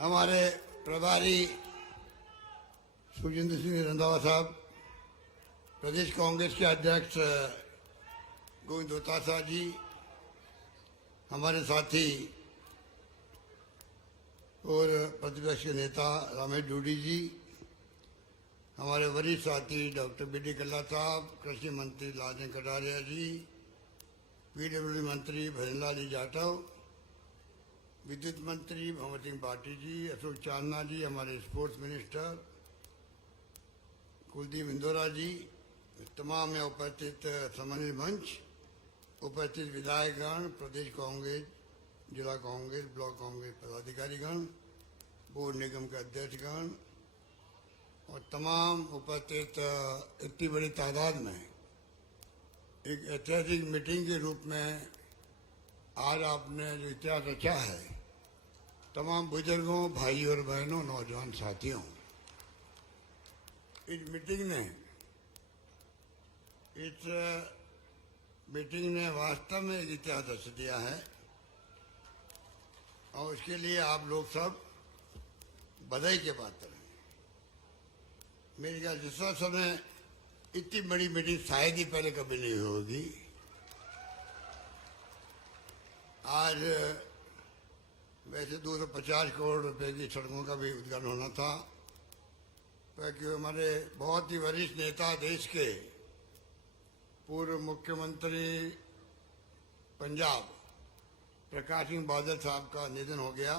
हमारे प्रभारी सुजिंदर सिंह रंधावा साहब, प्रदेश कांग्रेस के अध्यक्ष गोविंद दोतासा जी, हमारे साथी और प्रतिपक्ष के नेता रमेश डूडी जी, हमारे वरिष्ठ साथी डॉक्टर बी.डी. कल्ला साहब, कृषि मंत्री लालचंद कटारिया जी, पीडब्ल्यूडी मंत्री भजनलाल जी जाटव, विद्युत मंत्री मोहम्मद सिंह भाटी जी, अशोक चांदना जी, हमारे स्पोर्ट्स मिनिस्टर कुलदीप इंदौरा जी, तमाम में उपस्थित सम्मानित मंच, उपस्थित विधायकगण, प्रदेश कांग्रेस, जिला कांग्रेस, ब्लॉक कांग्रेस पदाधिकारीगण, बोर्ड निगम के अध्यक्षगण और तमाम उपस्थित इतनी बड़ी तादाद में एक ऐतिहासिक मीटिंग के रूप में आज आपने जो इतिहास रचा है, तमाम बुजुर्गों, भाई और बहनों, नौजवान साथियों, इस मीटिंग ने वास्तव में एक इतिहास रच दिया है और उसके लिए आप लोग सब बधाई के पात्र हैं। मेरे ख्याल जिस समय इतनी बड़ी मीटिंग शायद ही पहले कभी नहीं होगी। आज वैसे 250 करोड़ रुपए की सड़कों का भी उद्घाटन होना था, क्योंकि हमारे बहुत ही वरिष्ठ नेता देश के पूर्व मुख्यमंत्री पंजाब प्रकाश सिंह बादल साहब का निधन हो गया।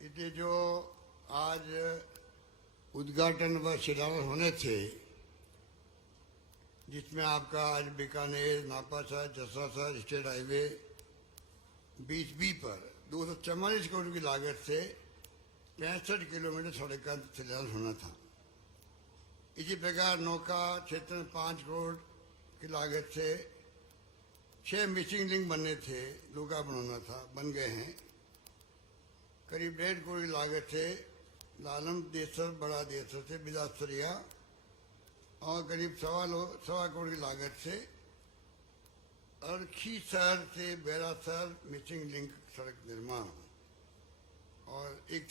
इसलिए जो आज उद्घाटन व शिलान्यास होने थे, जिसमें आपका आज बीकानेर, नापासा, जसासा स्टेट हाईवे 20B पर 244 करोड़ की लागत से 65 किलोमीटर सड़क का शिलान्यास होना था। इसी प्रकार नौका क्षेत्र में 5 करोड़ की लागत से 6 मिसिंग लिंक बनने थे, लोकार्पण होना था, बन गए हैं। करीब 1.5 करोड़ की लागत से लालम देसर, बड़ा देसर से बिलासपुरिया और करीब 1.25 करोड़ की लागत से अरखी शहर से बैरासर मिसिंग लिंक सड़क निर्माण और 1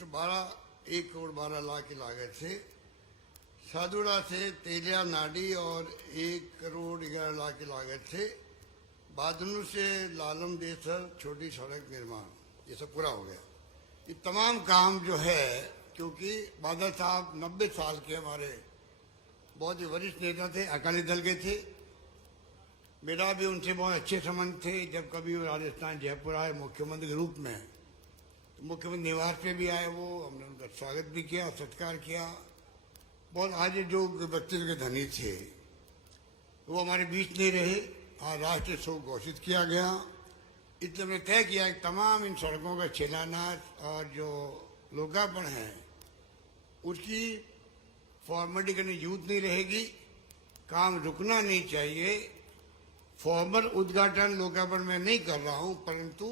करोड़ 12 लाख की लागत से सादुड़ा से तेलिया नाडी और 1 करोड़ 11 लाख की लागत से बादनू से लालम देसर छोटी सड़क निर्माण, ये सब पूरा हो गया। ये तमाम काम जो है, क्योंकि बादल साहब 90 साल के हमारे बहुत ही वरिष्ठ नेता थे, अकाली दल के थे। मेरा भी उनसे बहुत अच्छे संबंध थे। जब कभी वो राजस्थान जयपुर आए मुख्यमंत्री के रूप में, तो मुख्यमंत्री निवास पे भी आए, वो हमने उनका स्वागत भी किया, सत्कार किया। बहुत आज जो व्यक्तित्व के धनी थे वो हमारे बीच नहीं रहे। आज राष्ट्रीय शोक घोषित किया गया। इसलिए हमने तय किया कि तमाम इन सड़कों का शिलान्यास और जो लोकार्पण है उसकी फॉर्मेलिटी करने की जरूरत नहीं रहेगी, काम रुकना नहीं चाहिए। फॉर्मल उद्घाटन लोकार्पण में नहीं कर रहा हूं, परंतु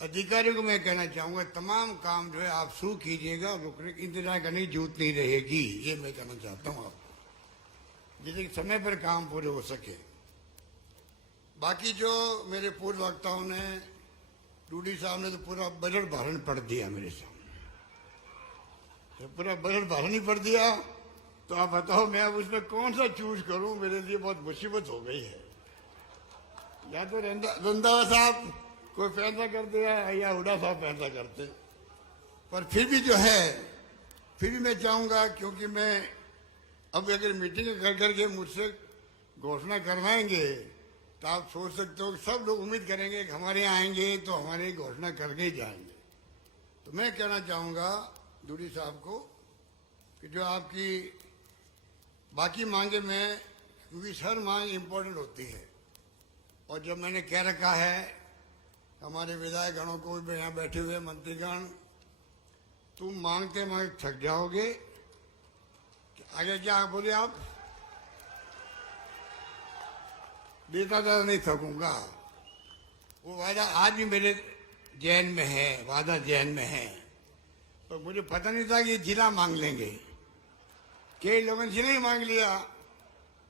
अधिकारियों को मैं कहना चाहूंगा तमाम काम जो है आप शुरू कीजिएगा, रुकने की इंतजार करने की जरूरत नहीं रहेगी। ये मैं कहना चाहता हूं आपको, जिससे कि समय पर काम पूरे हो सके। बाकी जो मेरे पूर्व वक्ताओं ने, डूडी साहब ने तो पूरा बजट भारण पढ़ दिया मेरे सामने, तो पूरा बजट भारण ही पढ़ दिया। तो आप बताओ मैं अब उसमें कौन सा चूज करूं? मेरे लिए बहुत मुसीबत हो गई है। या तो रंधावा साहब कोई फैसला कर दिया या हुड्डा साहब फैसला करते, पर फिर भी जो है, फिर भी मैं चाहूंगा, क्योंकि मैं अब अगर मीटिंग कर करके मुझसे घोषणा करवाएंगे तो आप सोच सकते हो कि सब लोग उम्मीद करेंगे कि हमारे यहाँ आएंगे तो हमारी घोषणा करके ही जाएंगे। तो मैं कहना चाहूंगा डूडी साहब को कि जो आपकी बाकी मांगे में, क्योंकि हर मांग इम्पोर्टेंट होती है, और जब मैंने कह रखा है हमारे विधायकगणों को भी यहाँ बैठे हुए मंत्रीगण, तुम मांगते मांगते थक जाओगे। आगे क्या बोले आप? देता ज़्यादा नहीं थकूंगा। वो वादा आज भी मेरे जहन में है, वादा जहन में है। तो मुझे पता नहीं था कि जिला मांग लेंगे। कई लोगों ने जिला ही मांग लिया,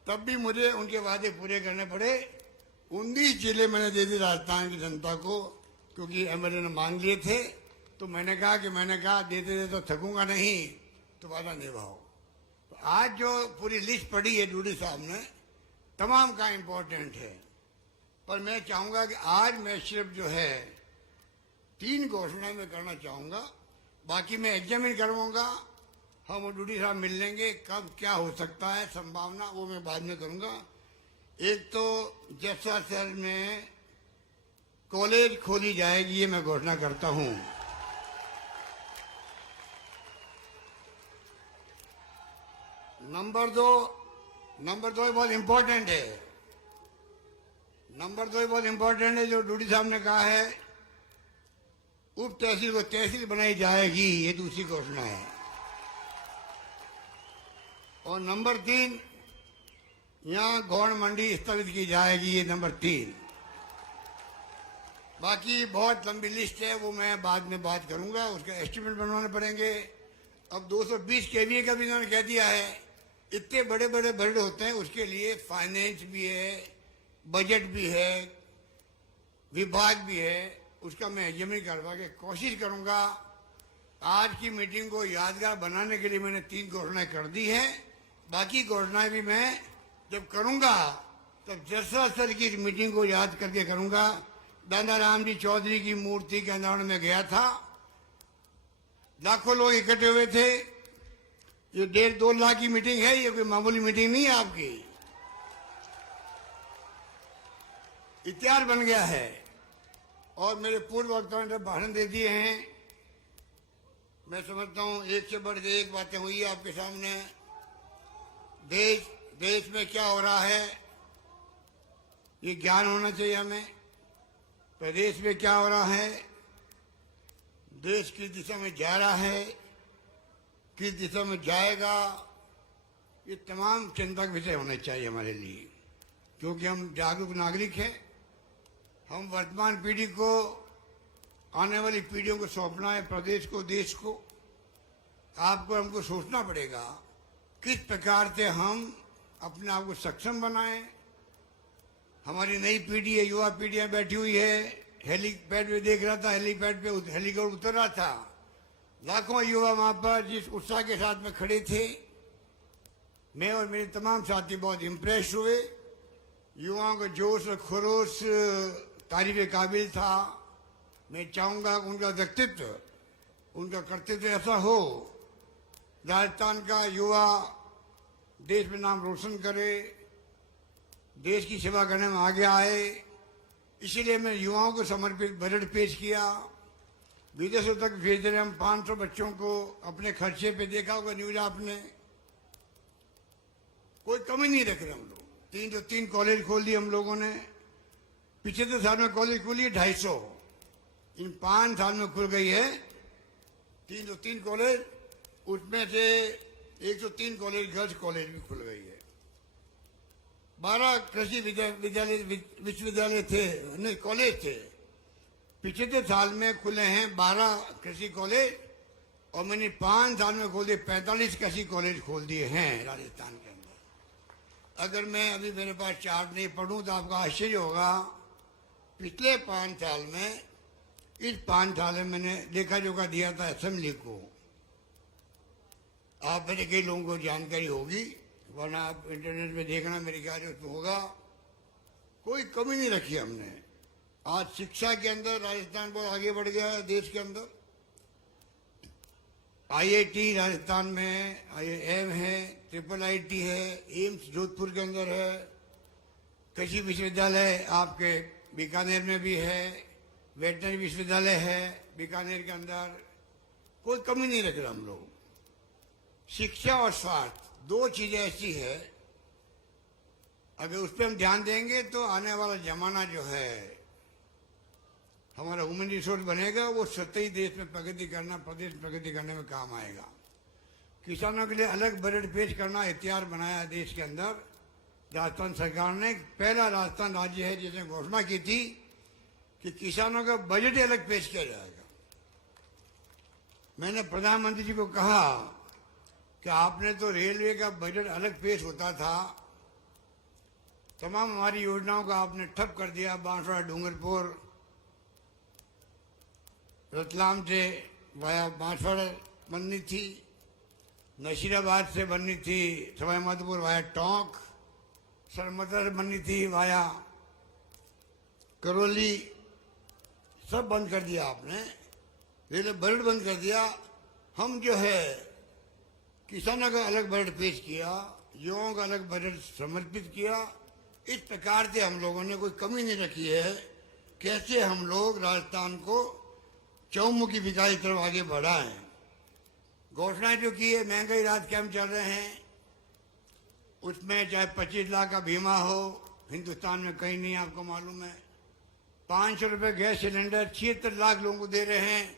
तब भी मुझे उनके वादे पूरे करने पड़े। 19 जिले मैंने दे दी राजस्थान की जनता को, क्योंकि एमएलए ने मांग लिए थे। तो मैंने कहा देते दे तो थकूंगा नहीं, तो वादा निभाओ। तो आज जो पूरी लिस्ट पड़ी है डूडी साहब ने, तमाम का इम्पोर्टेंट है, पर मैं चाहूंगा कि आज मैं सिर्फ जो है 3 घोषणाएं मैं करना चाहूंगा, बाकी मैं एग्जामिन करवाऊंगा। हम डूडी साहब मिल लेंगे, कब क्या हो सकता है संभावना, वो मैं बाद में करूंगा। एक तो जैसा शहर में कॉलेज खोली जाएगी, ये मैं घोषणा करता हूं। नंबर दो बहुत इंपॉर्टेंट है। जो डूडी साहब ने कहा है उप तहसील को तहसील बनाई जाएगी, ये दूसरी घोषणा है। और नंबर 3, यहाँ गौण मंडी स्थगित की जाएगी, ये नंबर 3। बाकी बहुत लंबी लिस्ट है, वो मैं बाद में बात करूंगा, उसका एस्टिमेट बनवाने पड़ेंगे। अब 220 केवीए का भी इन्होंने कह दिया है। इतने बड़े बड़े बजट होते हैं, उसके लिए फाइनेंस भी है, बजट भी है, विभाग भी है, उसका मैं एग्जामिन करवा के कोशिश करूंगा। आज की मीटिंग को यादगार बनाने के लिए मैंने 3 घोषणाएं कर दी है। बाकी घोषणाएं भी मैं जब करूंगा तब जसरा सर की मीटिंग को याद करके करूंगा। दादा राम जी चौधरी की मूर्ति के अनावरण में गया था, लाखों लोग इकट्ठे हुए थे। ये 1.5-2 लाख की मीटिंग है, ये कोई मामूली मीटिंग नहीं है आपकी। इतिहास बन गया है। और मेरे पूर्व वक्ताओं ने भाषण दे दिए हैं। मैं समझता हूं एक से बढ़ के एक बातें हुई है आपके सामने। देश में क्या हो रहा है ये ज्ञान होना चाहिए हमें। प्रदेश में क्या हो रहा है, देश किस दिशा में जा रहा है, किस दिशा में जाएगा, ये तमाम चिंता के विषय होने चाहिए हमारे लिए, क्योंकि हम जागरूक नागरिक हैं। हम वर्तमान पीढ़ी को, आने वाली पीढ़ियों को सौंपना है प्रदेश को, देश को। आपको हमको सोचना पड़ेगा किस प्रकार से हम अपने आप को सक्षम बनाएं। हमारी नई पीढ़ी है, युवा पीढ़ियां बैठी हुई है। हेलीपैड पे देख रहा था, हेलीपैड पे हेलीकॉप्टर उतर रहा था, लाखों युवा वहां पर जिस उत्साह के साथ में खड़े थे, मैं और मेरे तमाम साथी बहुत इम्प्रेस हुए। युवाओं का जोश और खरोश तारीफ काबिल था। मैं चाहूंगा उनका व्यक्तित्व, उनका कर्तव्य ऐसा हो, राजस्थान का युवा देश में नाम रोशन करे, देश की सेवा करने में आगे आए। इसीलिए मैं युवाओं को समर्पित बजट पेश किया। विदेशों तक भेज रहे हम 500 बच्चों को अपने खर्चे पे। देखा होगा न्यूज आपने, कोई कमी नहीं रख रहे हम लोग। 3 कॉलेज खोल दिए हम लोगों ने। पिछले साल में कॉलेज खुली है 250, इन 5 साल में खुल गई है 303 कॉलेज। उसमें से 103 कॉलेज गर्ल्स कॉलेज भी खुल गई है। 12 कृषि विश्वविद्यालय थे, नहीं कॉलेज थे। पिछले साल में खुले हैं 12 कृषि कॉलेज, और मैंने 5 साल में खोल दिए 45 कृषि कॉलेज खोल दिए हैं राजस्थान के अंदर। अगर मैं अभी मेरे पास चार्ट नहीं पढ़ूं तो आपका आश्चर्य होगा। पिछले 5 साल में, इस 5 साल में मैंने लेखा जोखा दिया था असेंबली को। आप मेरे कई लोगों को जानकारी होगी, वरना आप इंटरनेट में देखना, मेरे ख्याल में तो होगा। कोई कमी नहीं रखी हमने। आज शिक्षा के अंदर राजस्थान बहुत आगे बढ़ गया है देश के अंदर। IIT राजस्थान में, IIM है, IIIT है, एम्स जोधपुर के अंदर है, कृषि विश्वविद्यालय आपके बीकानेर में भी है, वेटनरी विश्वविद्यालय है बीकानेर के अंदर। कोई कमी नहीं रख रहे हम लोग। शिक्षा और स्वास्थ्य 2 चीजें ऐसी है, अगर उस पर हम ध्यान देंगे तो आने वाला जमाना जो है हमारा ह्यूमन रिसोर्स बनेगा, वो सतही देश में प्रगति करना, प्रदेश में प्रगति करने में काम आएगा। किसानों के लिए अलग बजट पेश करना इख्तियार बनाया है देश के अंदर। राजस्थान सरकार ने पहला राजस्थान राज्य है जिसने घोषणा की थी कि किसानों का बजट ही अलग पेश किया जाएगा। मैंने प्रधानमंत्री जी को कहा कि आपने तो रेलवे का बजट अलग पेश होता था, तमाम हमारी योजनाओं का आपने ठप कर दिया। बांसवाड़ा, डूंगरपुर, रतलाम से वाया बांसवाड़ा बननी थी, नशीराबाद से बननी थी सवाई माधोपुर वाया टोंक, सरमतर बननी थी वाया करौली, सब बंद कर दिया आपने, रेल बजट बंद कर दिया। हम जो है किसानों का अलग बजट पेश किया, युवाओं का अलग बजट समर्पित किया। इस प्रकार से हम लोगों ने कोई कमी नहीं रखी है। कैसे हम लोग राजस्थान को चौमुखी विकास की तरफ आगे बढ़ाएं। घोषणाएं जो की है, महंगाई राहत कैंप चल रहे हैं, उसमें चाहे 25 लाख का बीमा हो, हिंदुस्तान में कहीं नहीं, आपको मालूम है। 500 रुपये गैस सिलेंडर 76 लाख लोगों को दे रहे हैं,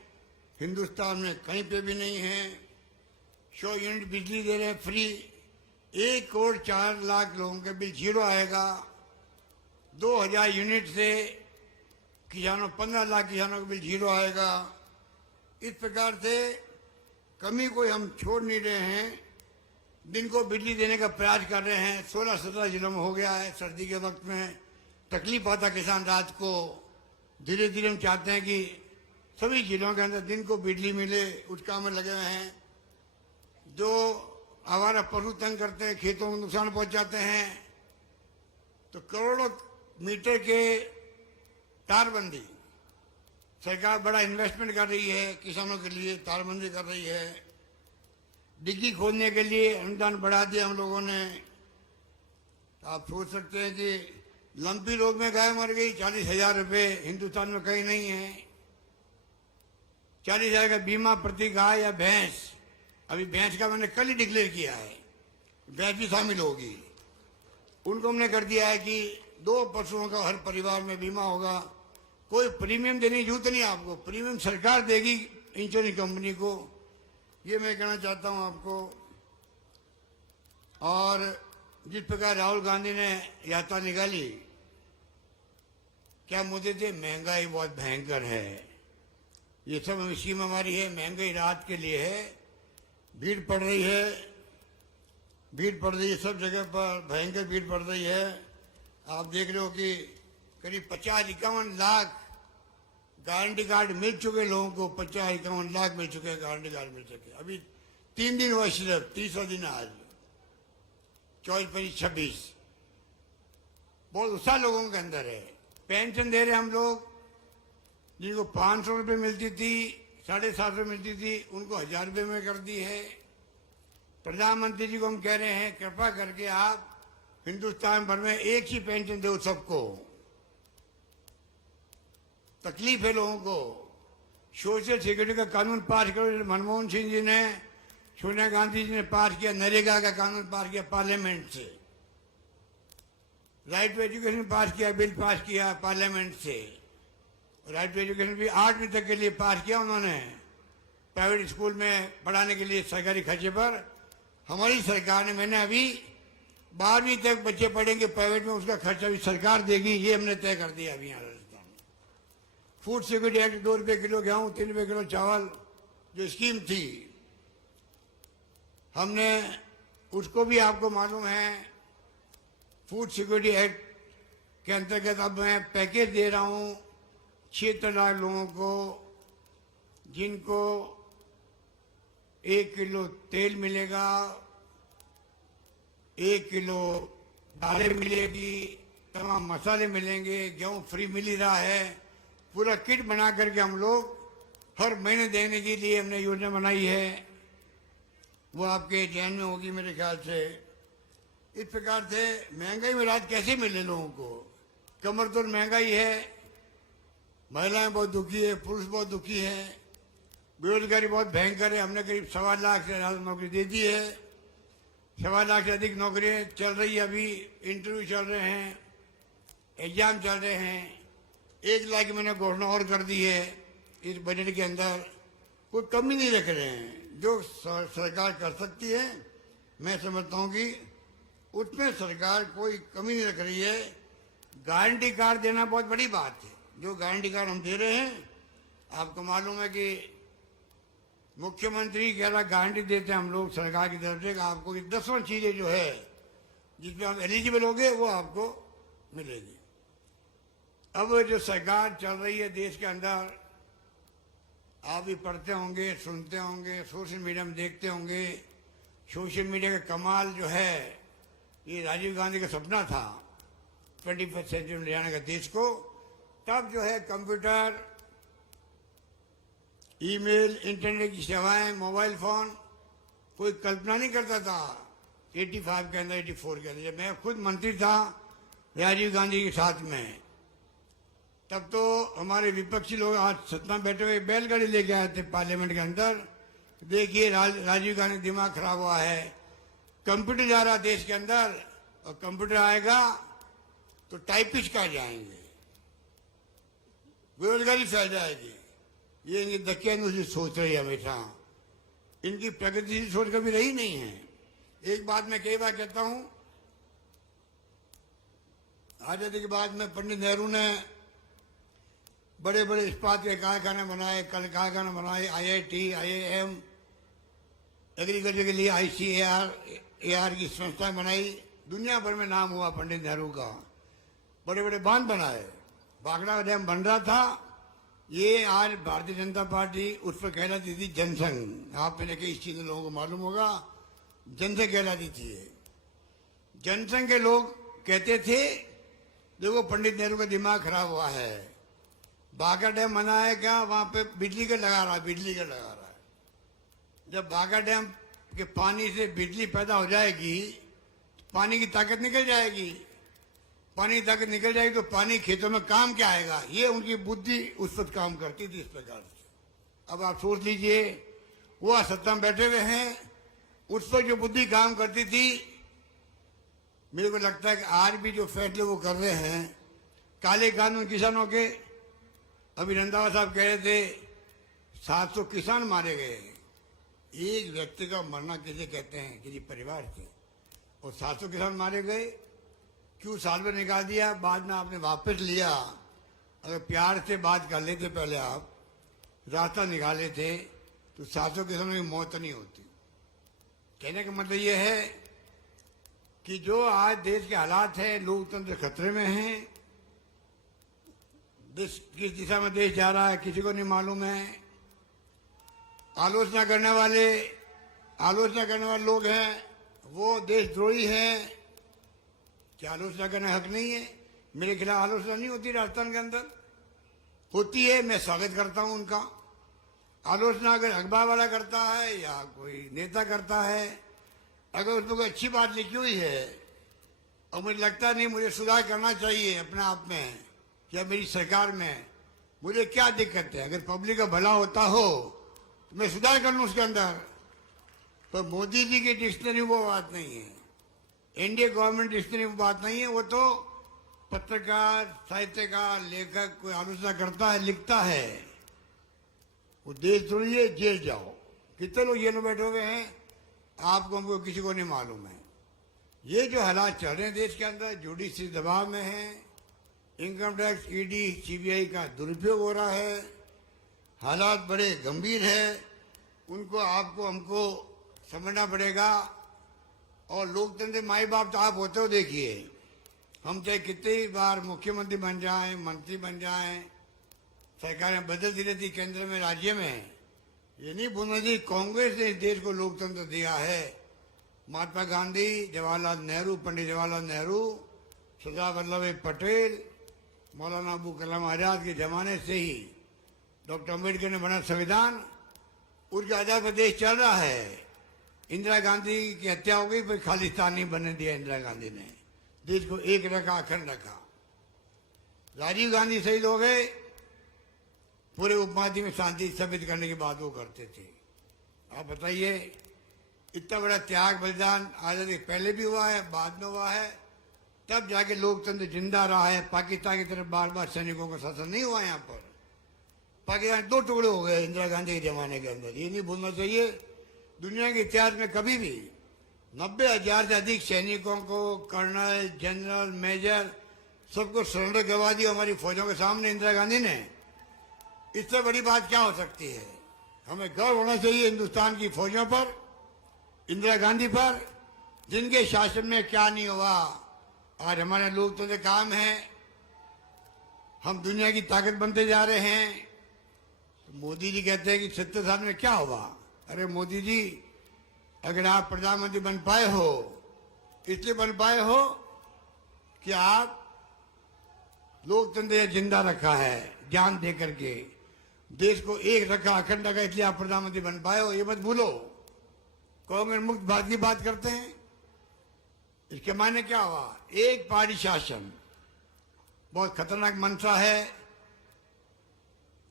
हिंदुस्तान में कहीं पे भी नहीं है। 100 यूनिट बिजली दे रहे हैं फ्री, 1 करोड़ 4 लाख लोगों के बिल जीरो आएगा। 2000 यूनिट से किसानों 15 लाख किसानों का बिल जीरो आएगा। इस प्रकार से कमी कोई हम छोड़ नहीं रहे हैं। दिन को बिजली देने का प्रयास कर रहे हैं। 16-17 जिलों में हो गया है। सर्दी के वक्त में तकलीफ आता किसान रात को, धीरे धीरे हम चाहते हैं कि सभी जिलों के अंदर दिन को बिजली मिले, उस काम में लगे हुए हैं। जो आवारा पशु तंग करते हैं, खेतों को नुकसान पहुंचाते हैं, तो करोड़ों मीटर के तारबंदी, सरकार बड़ा इन्वेस्टमेंट कर रही है किसानों के लिए, तारबंदी कर रही है। डिग्गी खोदने के लिए अनुदान बढ़ा दिया हम लोगों ने। आप सोच सकते हैं कि लंपी रोग में गाय मर गई, 40,000 रुपये, हिंदुस्तान में कहीं नहीं है। 40,000 का बीमा प्रति गाय या भैंस। अभी भैंस का मैंने कल ही डिक्लेयर किया है, भैंस भी शामिल होगी। उनको हमने कर दिया है कि 2 पशुओं का हर परिवार में बीमा होगा। कोई प्रीमियम देने की जरूरत नहीं आपको, प्रीमियम सरकार देगी इंश्योरेंस कंपनी को। ये मैं कहना चाहता हूं आपको। और जिस प्रकार राहुल गांधी ने यात्रा निकाली, क्या मुद्दे थे? महंगाई बहुत भयंकर है, ये सब स्कीम हमारी है, महंगाई राहत के लिए है। भीड़ पड़ रही है, भीड़ पड़ रही है, सब जगह पर भयंकर भीड़ पड़ रही है। आप देख रहे हो कि करीब 50-51 लाख गारंटी कार्ड मिल चुके लोगों को, 50-51 लाख मिल चुके हैं, गारंटी कार्ड मिल चुके। अभी 3 दिन हुआ, सिर्फ 30वां दिन आज, 24-25-26। बहुत उत्साह लोगों के अंदर है। पेंशन दे रहे हम लोग, जिनको 500 रुपये मिलती थी, 750 मिलती थी, उनको 1000 रुपये में कर दी है। प्रधानमंत्री जी को हम कह रहे हैं, कृपा करके आप हिंदुस्तान भर में एक ही पेंशन दो सबको। तकलीफ है लोगों को। सोशल सिक्योरिटी का कानून पास करो। मनमोहन सिंह जी ने, सोनिया गांधी जी ने पास किया, नरेगा का कानून पास किया पार्लियामेंट से। राइट टू एजुकेशन पास किया, बिल पास किया पार्लियामेंट से। राइट टू एजुकेशन भी 8वीं तक के लिए पास किया उन्होंने, प्राइवेट स्कूल में पढ़ाने के लिए सरकारी खर्चे पर। हमारी सरकार ने, मैंने अभी 12वीं तक बच्चे पढ़ेंगे प्राइवेट में, उसका खर्चा भी सरकार देगी, ये हमने तय कर दिया अभी यहाँ राजस्थान में। फूड सिक्योरिटी एक्ट, 2 रुपये किलो गेहूँ, 3 रुपये किलो चावल जो स्कीम थी, हमने उसको भी, आपको मालूम है, फूड सिक्योरिटी एक्ट के अंतर्गत अब मैं पैकेज दे रहा हूँ 76 लाख लोगों को, जिनको 1 किलो तेल मिलेगा, 1 किलो दालें मिलेगी, तमाम मसाले मिलेंगे, गेहूँ फ्री मिल ही रहा है। पूरा किट बना करके हम लोग हर महीने देने के लिए हमने योजना बनाई है। वो आपके ध्यान में होगी मेरे ख्याल से। इस प्रकार से महंगाई में राहत कैसे मिले लोगों को? कमर तोड़ महंगाई है, महिलाएं बहुत दुखी है, पुरुष बहुत दुखी है, बेरोजगारी बहुत भयंकर है। हमने करीब 1.25 लाख से ज्यादा नौकरी दे दी है। 1.25 लाख से अधिक नौकरियां चल रही है, अभी इंटरव्यू चल रहे हैं, एग्जाम चल रहे हैं। 1 लाख की मैंने घोषणा और कर दी है इस बजट के अंदर। कोई कमी नहीं रख रहे हैं, जो सरकार कर सकती है मैं समझता हूँ कि उसमें सरकार कोई कमी नहीं रख रही है। गारंटी कार्ड देना बहुत बड़ी बात है। जो गारंटी कार्ड हम दे रहे हैं, आपको मालूम है कि मुख्यमंत्री कह रहा गारंटी देते हैं हम लोग सरकार की तरफ से, आपको 10वां चीजें जो है जिसमें आप एलिजिबल होंगे वो आपको मिलेगी। अब जो सरकार चल रही है देश के अंदर, आप भी पढ़ते होंगे, सुनते होंगे, सोशल मीडिया में देखते होंगे। सोशल मीडिया का कमाल जो है, ये राजीव गांधी का सपना था 21st सेंचुरी में ले जाने का देश को। तब जो है कंप्यूटर, ईमेल, इंटरनेट की सेवाएं, मोबाइल फोन कोई कल्पना नहीं करता था 85 के अंदर, 84 के अंदर। जब मैं खुद मंत्री था राजीव गांधी के साथ में, तब तो हमारे विपक्षी लोग आज सत्ता में बैठे हुए बैलगाड़ी लेके आए थे पार्लियामेंट के अंदर। देखिए राजीव गांधी दिमाग खराब हुआ है, कंप्यूटर जा रहा देश के अंदर, और कंप्यूटर आएगा तो टाइपिस्ट कहाँ जाएंगे, बेरोजगारी फैल जाएगी। ये इनकी दकियानुसी सोच रही है हमेशा, इनकी प्रगतिशील सोच कभी रही नहीं है। एक बात मैं कई बार कहता हूं, आजादी के बाद में पंडित नेहरू ने बड़े बड़े इस्पात के कारखाने बनाए, कल कारखाने बनाए, IIT, IIM, एग्रीकल्चर के लिए ICAR की संस्था बनाई। दुनिया भर में नाम हुआ पंडित नेहरू का। बड़े बड़े बांध बनाए, बागड़ा डैम बन रहा था। ये आज भारतीय जनता पार्टी उस पर कहलाती थी जनसंघ। आप मैंने कई चीजें लोगों को मालूम होगा, जनसंघ कहलाती थी। जनसंघ के लोग कहते थे देखो पंडित नेहरू का दिमाग खराब हुआ है, बाघा डैम बना है क्या, वहां पे बिजली का लगा रहा है। जब बाघा डैम के पानी से बिजली पैदा हो जाएगी, पानी की ताकत निकल जाएगी। पानी की ताकत निकल जाएगी तो पानी खेतों में काम क्या आएगा। ये उनकी बुद्धि उस वक्त काम करती थी इस प्रकार से। अब आप सोच लीजिए, वो सत्ता में बैठे हुए हैं, उस पर जो बुद्धि काम करती थी, मेरे को लगता है कि आज भी जो फैसले वो कर रहे हैं, काले कानून किसानों के, अभी रंधावा साहब कह रहे थे 700 किसान मारे गए। एक व्यक्ति का मरना किसे कहते हैं, किसी परिवार से, और 700 किसान मारे गए। क्यों साल भर निकाल दिया, बाद में आपने वापस लिया। अगर प्यार से बात कर लेते, पहले आप रास्ता निकाले थे, तो 700 किसानों की मौत नहीं होती। कहने का मतलब ये है कि जो आज देश के हालात है, लोकतंत्र खतरे में है। देश किस दिशा में देश जा रहा है किसी को नहीं मालूम है। आलोचना करने वाले लोग हैं, वो देशद्रोही हैं। क्या आलोचना करना हक नहीं है? मेरे खिलाफ आलोचना नहीं होती राजस्थान के अंदर, होती है, मैं स्वागत करता हूं उनका। आलोचना अगर अखबार वाला करता है या कोई नेता करता है, अगर उसमें कोई अच्छी बात लिखी हुई है और मुझे लगता नहीं मुझे सुधार करना चाहिए अपने आप में या मेरी सरकार में, मुझे क्या दिक्कत है? अगर पब्लिक का भला होता हो तो मैं सुधार कर लूं उसके अंदर। तो मोदी जी की डिक्शनरी वो बात नहीं है, एनडीए गवर्नमेंट डिक्शनरी वो बात नहीं है। वो तो पत्रकार, साहित्यकार, लेखक कोई आलोचना करता है, लिखता है, वो देशद्रोही है, जेल जाओ। कितने लोग जेल में बैठे हुए हैं आपको, हमको, किसी को नहीं मालूम है। ये जो हालात चल रहे हैं देश के अंदर, जुडिशरी दबाव में है, इनकम टैक्स, ईडी, सीबीआई का दुरुपयोग हो रहा है, हालात बड़े गंभीर है। उनको आपको हमको समझना पड़ेगा। और लोकतंत्र माई बाप तो आप होते हो। देखिए, हम चाहे कितनी बार मुख्यमंत्री बन जाएं, मंत्री बन जाएं, सरकारें बदलती रहती केंद्र में, राज्य में, ये नहीं भूलना चाहिए कांग्रेस ने इस देश को लोकतंत्र दिया है। महात्मा गांधी, जवाहरलाल नेहरू, पंडित जवाहरलाल नेहरू, सरदार वल्लभ भाई पटेल, मौलाना अबू कलाम आजाद के जमाने से ही डॉक्टर अम्बेडकर ने बना संविधान, उसके आजाद प्रदेश चल रहा है। इंदिरा गांधी की हत्या हो गई, फिर खालिस्तान नहीं बनने दिया इंदिरा गांधी ने, देश को एक रखा, अखंड रखा। राजीव गांधी शहीद हो गए, पूरे उपमहाद्वीप में शांति स्थापित करने की बात वो करते थे। आप बताइए, इतना बड़ा त्याग बलिदान आजादी पहले भी हुआ है, बाद में हुआ है, तब जाके लोकतंत्र जिंदा रहा है। पाकिस्तान की तरफ बार बार सैनिकों का शासन नहीं हुआ यहाँ पर। पाकिस्तान 2 टुकड़े हो गए इंदिरा गांधी के जमाने के अंदर, ये नहीं भूलना चाहिए। दुनिया के इतिहास में कभी भी 90,000 से अधिक सैनिकों को, कर्नल, जनरल, मेजर, सबको सरेंडर करवा दिया हमारी फौजों के सामने इंदिरा गांधी ने। इससे बड़ी बात क्या हो सकती है? हमें गर्व होना चाहिए हिंदुस्तान की फौजों पर, इंदिरा गांधी पर, जिनके शासन में क्या नहीं हुआ। आज हमारे लोकतंत्र काम है, हम दुनिया की ताकत बनते जा रहे हैं। तो मोदी जी कहते हैं कि 70 साल में क्या हुआ। अरे मोदी जी, अगर आप प्रधानमंत्री बन पाए हो, इसलिए बन पाए हो कि आप लोकतंत्र जिंदा रखा है, जान दे करके देश को एक रखा, अखंड रखा, इसलिए आप प्रधानमंत्री बन पाए हो। ये मत भूलो। कांग्रेस मुक्त भारत की बात करते हैं, इसके मायने क्या हुआ? एक पार्टी शासन बहुत खतरनाक मंशा है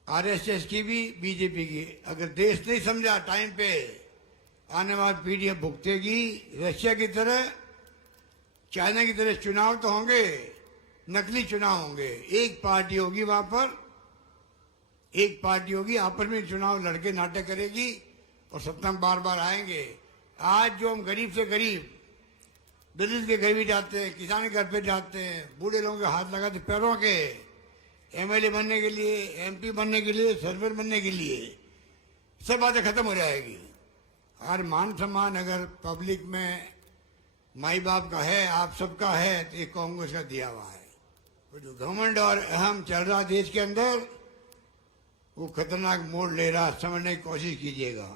आरएसएस की भी, बीजेपी की। अगर देश नहीं समझा टाइम पे, आने वाली पीढ़ी भुगतेगी। रशिया की तरह, चाइना की तरह चुनाव तो होंगे, नकली चुनाव होंगे। एक पार्टी होगी वहां पर, एक पार्टी होगी, आपस में चुनाव लड़के नाटक करेगी और सत्ता में बार बार आएंगे। आज जो हम गरीब से गरीब, दलित के घर भी जाते हैं, किसान के घर पे जाते हैं, बूढ़े लोगों के हाथ लगाते पैरों के, एमएलए बनने के लिए, एमपी बनने के लिए, सरपंच बनने के लिए, सब बातें खत्म हो जाएगी। हर मान सम्मान अगर पब्लिक में माई बाप का है, आप सबका है, तो ये कांग्रेस का दिया हुआ है। तो जो घमंड और अहम चल रहा देश के अंदर, वो खतरनाक मोड़ ले रहा, समझने की कोशिश कीजिएगा।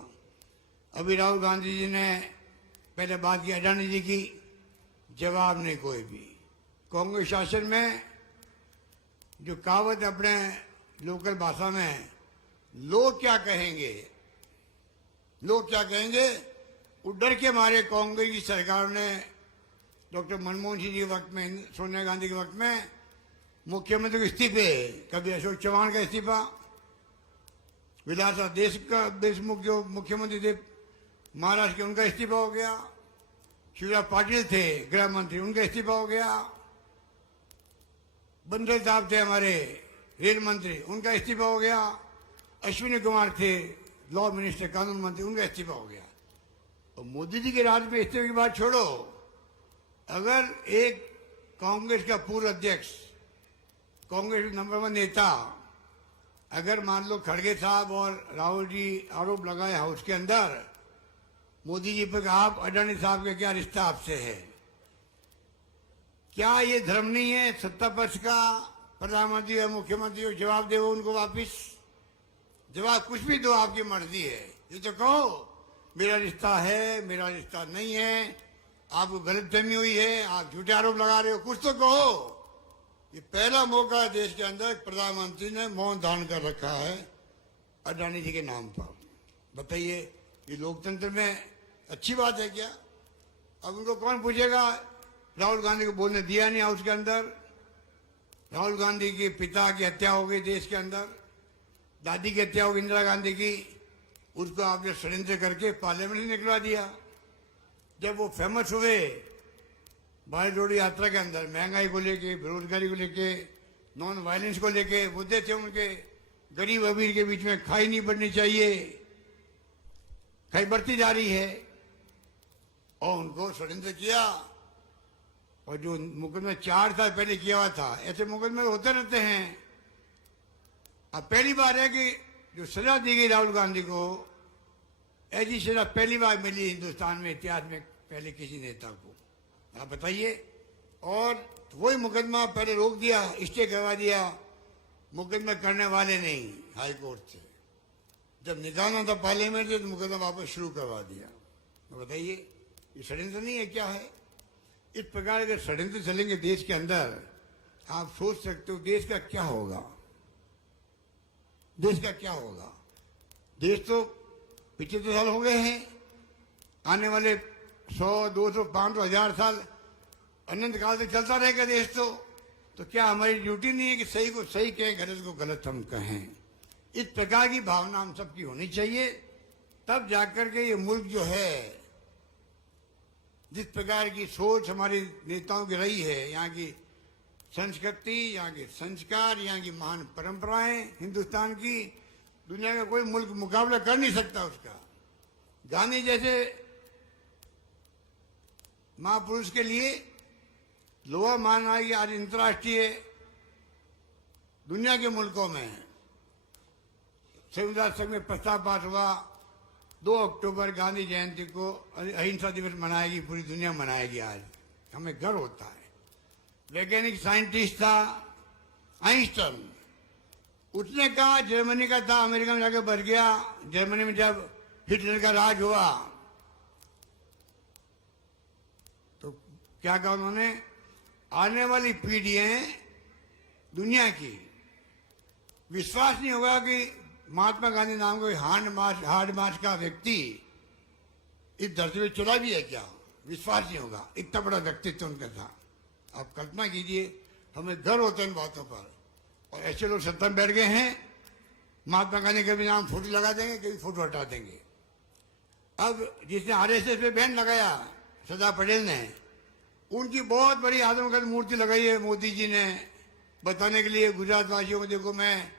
अभी राहुल गांधी जी ने पहले बात की अडानी जी की, जवाब नहीं कोई भी। कांग्रेस शासन में जो कहावत अपने लोकल भाषा में, लोग क्या कहेंगे, लोग क्या कहेंगे, वो डर के मारे कांग्रेस की सरकार ने डॉक्टर मनमोहन सिंह जी के वक्त में, सोनिया गांधी के वक्त में मुख्यमंत्री के इस्तीफे, कभी अशोक चौहान का इस्तीफा, विलासा देशमुख जो मुख्यमंत्री थे महाराष्ट्र के, उनका इस्तीफा हो गया। शिवराज पाटिल थे गृह मंत्री, उनका इस्तीफा हो गया। बंसल साहब थे हमारे रेल मंत्री, उनका इस्तीफा हो गया। अश्विनी कुमार थे लॉ मिनिस्टर, कानून मंत्री, उनका इस्तीफा हो गया। और मोदी जी के राज में इस्तीफे की बात छोड़ो, अगर एक कांग्रेस का पूर्व अध्यक्ष, कांग्रेस नंबर 1 नेता, अगर मान लो खड़गे साहब और राहुल जी आरोप लगाए हाउस के अंदर मोदी जी पर, आप अडानी साहब का क्या रिश्ता आपसे है, क्या ये धर्म नहीं है सत्ता पक्ष का? प्रधानमंत्री और मुख्यमंत्री को जवाब दे, उनको वापिस जवाब कुछ भी दो, आपकी मर्जी है। ये तो कहो मेरा रिश्ता है, मेरा रिश्ता नहीं है, आपको गलतफहमी हुई है, आप झूठे आरोप लगा रहे हो, कुछ तो कहो। ये पहला मौका है देश के अंदर, प्रधानमंत्री ने मौन धारण कर रखा है अडानी जी के नाम पर। बताइए, ये लोकतंत्र में अच्छी बात है क्या? अब उनको कौन पूछेगा? राहुल गांधी को बोलने दिया नहीं हाउस के अंदर। राहुल गांधी के पिता की हत्या हो गई देश के अंदर, दादी की हत्या हो गई इंदिरा गांधी की, उसको आपने षड्यंत्र करके पार्लियामेंट से निकलवा दिया। जब वो फेमस हुए भारत जोड़ो यात्रा के अंदर, महंगाई को लेके, बेरोजगारी को लेके, नॉन वायलेंस को लेके, मुद्दे थे उनके, गरीब अमीर के बीच में खाई नहीं बढ़नी चाहिए, खाई बढ़ती जा रही है, और उनको षड्यंत्र किया। और जो मुकदमा 4 साल पहले किया हुआ था, ऐसे मुकदमे होते रहते हैं। अब पहली बार है कि जो सजा दी गई राहुल गांधी को, ऐसी सजा पहली बार मिली हिंदुस्तान में, इतिहास में पहले किसी नेता को। आप बताइए। और वही मुकदमा पहले रोक दिया, स्टे करवा दिया, मुकदमा करने वाले नहीं, हाई कोर्ट से। जब निकालना था पार्लियामेंट से, तो मुकदमा वापस शुरू करवा दिया। तो बताइए, ये षड्यंत्र नहीं है क्या है? इस प्रकार अगर षड्यंत्र चलेंगे देश के अंदर, आप सोच सकते हो देश का क्या होगा, देश का क्या होगा। देश तो 75 साल हो गए हैं, आने वाले 100, 200, 500, 1000 साल अनंत काल से चलता रहेगा देश। तो क्या हमारी ड्यूटी नहीं है कि सही को सही कहें, गलत को गलत हम कहें? इस प्रकार की भावना हम सबकी होनी चाहिए, तब जाकर के ये मुल्क जो है, जिस प्रकार की सोच हमारे नेताओं की रही है, यहाँ की संस्कृति, यहाँ के संस्कार, यहाँ की महान परंपराएं हिंदुस्तान की, दुनिया का कोई मुल्क मुकाबला कर नहीं सकता उसका। गांधी जैसे महापुरुष के लिए लोहा मानना कि आज अंतर्राष्ट्रीय दुनिया के मुल्कों में संविधान सभा में प्रस्ताव पास हुआ, 2 अक्टूबर गांधी जयंती को अहिंसा दिवस मनाएगी, पूरी दुनिया मनाएगी। आज हमें गर्व होता है। वैज्ञानिक साइंटिस्ट था आइंस्टाइन, उसने कहा जर्मनी का था, अमेरिका में जाकर बच गया। जर्मनी में जब हिटलर का राज हुआ तो क्या कहा उन्होंने, आने वाली पीढ़ियां दुनिया की विश्वास नहीं होगा कि महात्मा गांधी नाम का हार्ड मार्च का व्यक्ति इस धरती में चला भी है क्या, विश्वास नहीं होगा। इतना बड़ा व्यक्तित्व उनका था। आप कल्पना कीजिए, हमें गर्व होता है इन बातों पर। और ऐसे लोग सत्ता में बैठ गए हैं, महात्मा गांधी का भी नाम फोटो लगा देंगे, कभी फोटो हटा देंगे। अब जिसने आरएसएस पे बैन लगाया सरदार पटेल ने, उनकी बहुत बड़ी आदमकद मूर्ति लगाई है मोदी जी ने, बताने के लिए गुजरात वासियों को, देखो मैं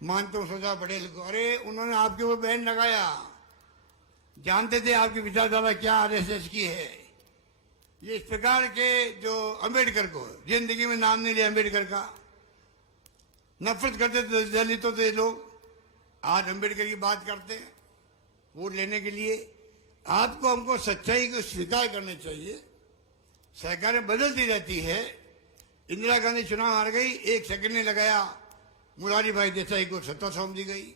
मानता हूँ सरदार पटेल को। अरे उन्होंने आपके ऊपर बैन लगाया, जानते थे आपकी विचारधारा क्या आरएसएस की है। ये इस प्रकार के जो अम्बेडकर को जिंदगी में नाम नहीं लिया, अम्बेडकर का नफरत करते थे दलितों से लोग, आज अम्बेडकर की बात करते हैं वोट लेने के लिए। आपको हमको सच्चाई को स्वीकार करना चाहिए। सरकारें बदलती रहती है। इंदिरा गांधी चुनाव हार गई, 1 सेकंड नहीं लगाया, मुरारी भाई देसाई को सत्ता सौंप दी गई,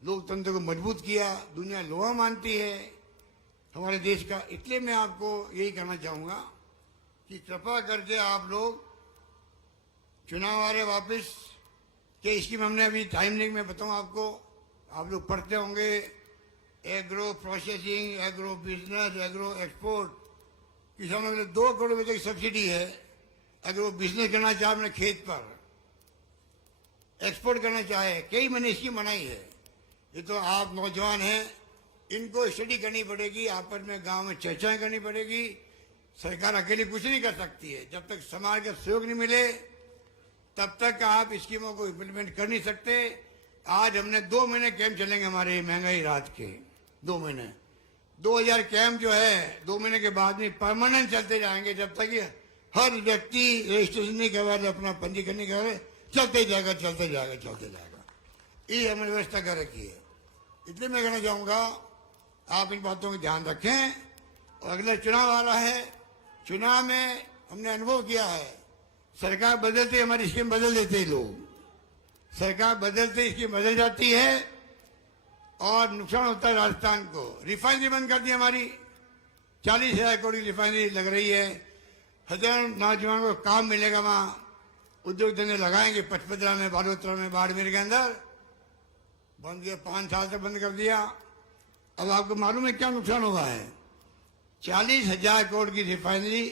लोकतंत्र को मजबूत किया। दुनिया लोहा मानती है हमारे देश का। इसलिए मैं आपको यही कहना चाहूंगा कि कृपा करके आप लोग चुनाव आ रहे वापिस के स्कीम हमने अभी टाइम नहीं, मैं बताऊं आपको, आप लोग पढ़ते होंगे, agro processing, agro business, agro export. किसानों के लिए 2 करोड़ रुपए की सब्सिडी है। एग्रो बिजनेस करना चाहे अपने खेत पर, एक्सपोर्ट करना चाहे, कई मैंने स्कीम बनाई है। ये तो आप नौजवान हैं, इनको स्टडी करनी पड़ेगी, आपस में गांव में चर्चाएं करनी पड़ेगी। सरकार अकेली कुछ नहीं कर सकती है। जब तक समाज का सहयोग नहीं मिले तब तक आप स्कीमों को इम्प्लीमेंट कर नहीं सकते। आज हमने 2 महीने कैंप चलेंगे हमारे महंगाई राहत के, 2 महीने, 2000 कैंप जो है 2 महीने के बाद में परमानेंट चलते जाएंगे, जब तक ये हर व्यक्ति रजिस्ट्रेशन नहीं करवा रहे, अपना पंजीकरण नहीं कर रहे, चलते जाएगा चलते जाएगा चलते जाएगा। ये हमने व्यवस्था कर रखी है। इसलिए मैं कहना चाहूंगा आप इन बातों का ध्यान रखें। और अगले चुनाव आ रहा है, चुनाव में हमने अनुभव किया है, सरकार बदलते हमारी स्कीम बदल देते लोग, सरकार बदलते स्कीम बदल जाती है और नुकसान होता है राजस्थान को। रिफाइनरी बंद कर दी हमारी, 40,000 करोड़ की रिफाइनरी लग रही है, हजारों नौजवानों को काम मिलेगा, वहां उद्योग धंधे लगाएंगे। पचपदरा में, बालोतरा में, बाड़मेर के अंदर बंद किया, 5 साल से बंद कर दिया। अब आपको मालूम है क्या नुकसान हुआ है, 40,000 करोड़ की रिफाइनरी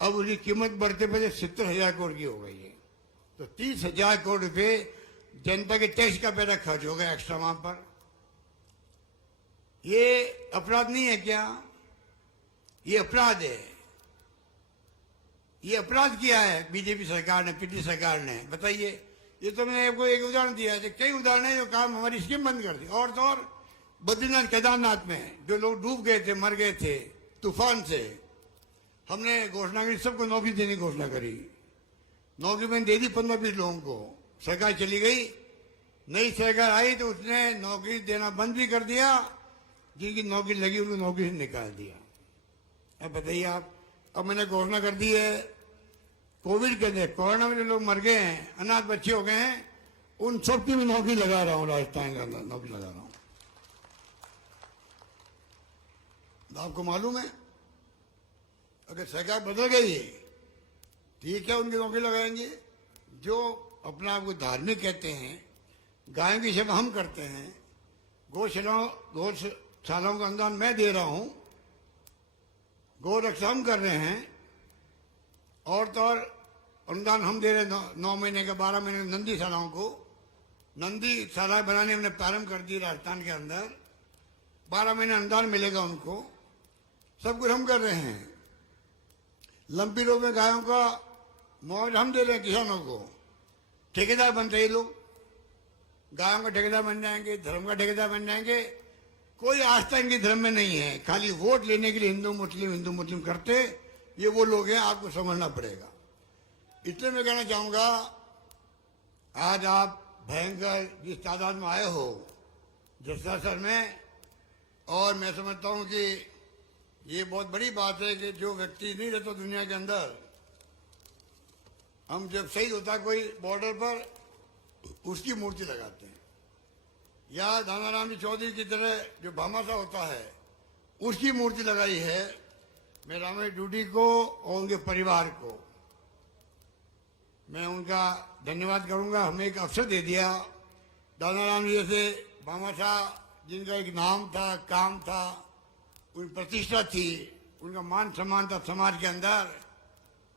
अब उसकी कीमत बढ़ते बढ़ते 70,000 करोड़ की हो गई है। तो 30,000 करोड़ रुपए जनता के टैक्स का पैसा खर्च हो गया एक्स्ट्रा वहां पर। ये अपराध नहीं है क्या? ये अपराध है। ये अपराध किया है बीजेपी सरकार ने, पिछली सरकार ने। बताइए, ये तो मैंने आपको एक उदाहरण दिया है, कई उदाहरण है जो काम हमारी स्कीम बंद कर दी। और तो और बद्रीनाथ केदारनाथ में जो लोग डूब गए थे, मर गए थे तूफान से, हमने घोषणा करी, सबको नौकरी देने की घोषणा करी। नौकरी मैंने दे दी 15-20 लोगों को। सरकार चली गई, नई सरकार आई तो उसने नौकरी देना बंद भी कर दिया। जिनकी नौकरी लगी उनको नौकरी से निकाल दिया। अब बताइए आप, अब मैंने घोषणा कर दी है, कोविड के अंदर, कोरोना में जो लोग मर गए हैं, अनाथ बच्चे हो गए हैं, उन सबकी भी नौकरी लगा रहा हूं, राजस्थान के अंदर नौकरी लगा रहा हूं। आपको मालूम है, अगर सरकार बदल गई ठीक है, उनकी नौकरी लगाएंगे। जो अपना आपको धार्मिक कहते हैं, गायों की सेवा हम करते हैं, गौशालाओं का अनुदान मैं दे रहा हूं, गौ रक्षा हम कर रहे हैं, और तो और अनुदान हम दे रहे हैं 9 महीने का, 12 महीने नंदी शालाओं को। नंदी शाला बनाने हमने प्रारंभ कर दी राजस्थान के अंदर, 12 महीने अनुदान मिलेगा उनको। सब कुछ हम कर रहे हैं। लंपी रोग में गायों का मुआवजा हम दे रहे हैं किसानों को। ठेकेदार बनते ही लोग, गायों का ठेकेदार बन जाएंगे, धर्म का ठेकेदार बन जाएंगे। कोई आस्था इनके धर्म में नहीं है, खाली वोट लेने के लिए हिंदू मुस्लिम करते, ये वो लोग हैं, आपको समझना पड़ेगा। इसलिए मैं कहना चाहूंगा, आज आप भयंकर जिस तादाद में आए हो जसरासर में, और मैं समझता हूं कि ये बहुत बड़ी बात है कि जो व्यक्ति नहीं रहता दुनिया के अंदर, हम जब शहीद होता कोई बॉर्डर पर, उसकी मूर्ति लगाते हैं, या दानाराम जी चौधरी की तरह जो भामाशाह होता है उसकी मूर्ति लगाई है। मैं रामेश डूडी को और उनके परिवार को मैं उनका धन्यवाद करूंगा। हमें एक अवसर दे दिया। दानाराम जी जैसे भामाशाह जिनका एक नाम था, काम था, उनकी प्रतिष्ठा थी, उनका मान सम्मान था समाज के अंदर,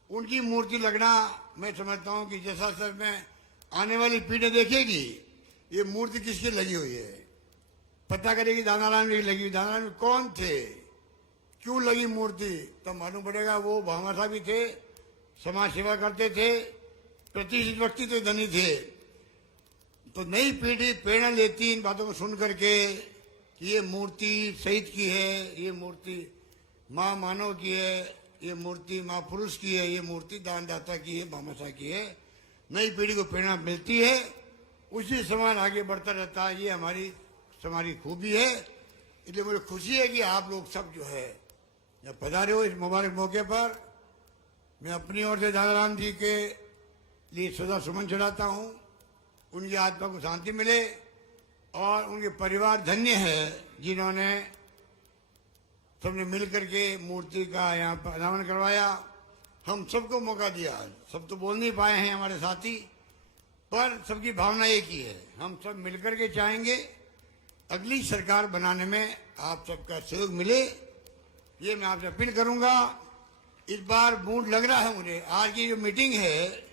उनकी मूर्ति लगना मैं समझता हूं कि जैसा सर में आने वाली पीढ़ी देखेगी ये मूर्ति किसकी लगी हुई है, पता करेगी दानाराम जी की लगी हुई। दानाराम जी कौन थे, क्यों लगी मूर्ति, तब मालूम पड़ेगा वो भामाशाह भी थे, समाज सेवा करते थे, प्रतिष्ठित व्यक्तित्व धनी थे। तो नई पीढ़ी प्रेरणा लेती इन बातों को सुन करके कि ये मूर्ति शहीद की है, ये मूर्ति माँ मानव की है, ये मूर्ति माँ पुरुष की है, ये मूर्ति दानदाता की है, भामाशाह की है। नई पीढ़ी को प्रेरणा मिलती है, उसी समान आगे बढ़ता रहता है। ये हमारी खूबी है। इसलिए मुझे खुशी है कि आप लोग सब जो है जब पधारे हो इस मुबारक मौके पर, मैं अपनी ओर से दानाराम जी के लिए सदा सुमन चढ़ाता हूँ। उनकी आत्मा को शांति मिले और उनके परिवार धन्य है जिन्होंने सबने मिल करके मूर्ति का यहाँ पर अनावरण करवाया। हम सबको मौका दिया, सब तो बोल नहीं पाए हैं हमारे साथी, पर सबकी भावना एक ही है। हम सब मिलकर के चाहेंगे अगली सरकार बनाने में आप सबका सहयोग मिले, ये मैं आपसे अपील करूंगा। इस बार मूड लग रहा है मुझे, आज की जो मीटिंग है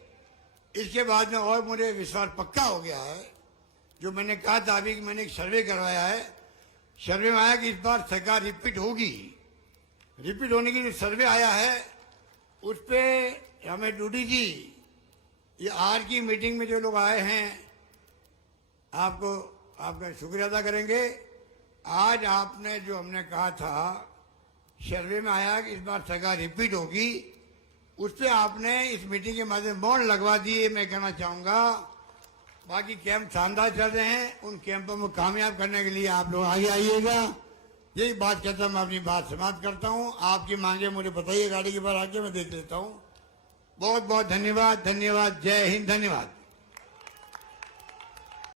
इसके बाद में और मुझे विश्वास पक्का हो गया है। जो मैंने कहा था अभी कि मैंने एक सर्वे करवाया है, सर्वे में आया कि इस बार सरकार रिपीट होगी। रिपीट होने की जो सर्वे आया है उस पर हमें डूडी जी, ये आज की मीटिंग में जो लोग आए हैं आपका शुक्रिया अदा करेंगे। आज आपने जो हमने कहा था सर्वे में आया कि इस बार सरकार रिपीट होगी, उस पर आपने इस मीटिंग के माध्यम से मोड़ लगवा दिए, मैं कहना चाहूंगा। बाकी कैंप शानदार चल रहे हैं, उन कैंपों में कामयाब करने के लिए आप लोग आगे आइएगा। यही बात कहता मैं अपनी बात समाप्त करता हूँ। आपकी मांगे मुझे बताइए, गाड़ी के बाहर आके मैं देख लेता हूँ। बहुत बहुत धन्यवाद। धन्यवाद। जय हिंद। धन्यवाद।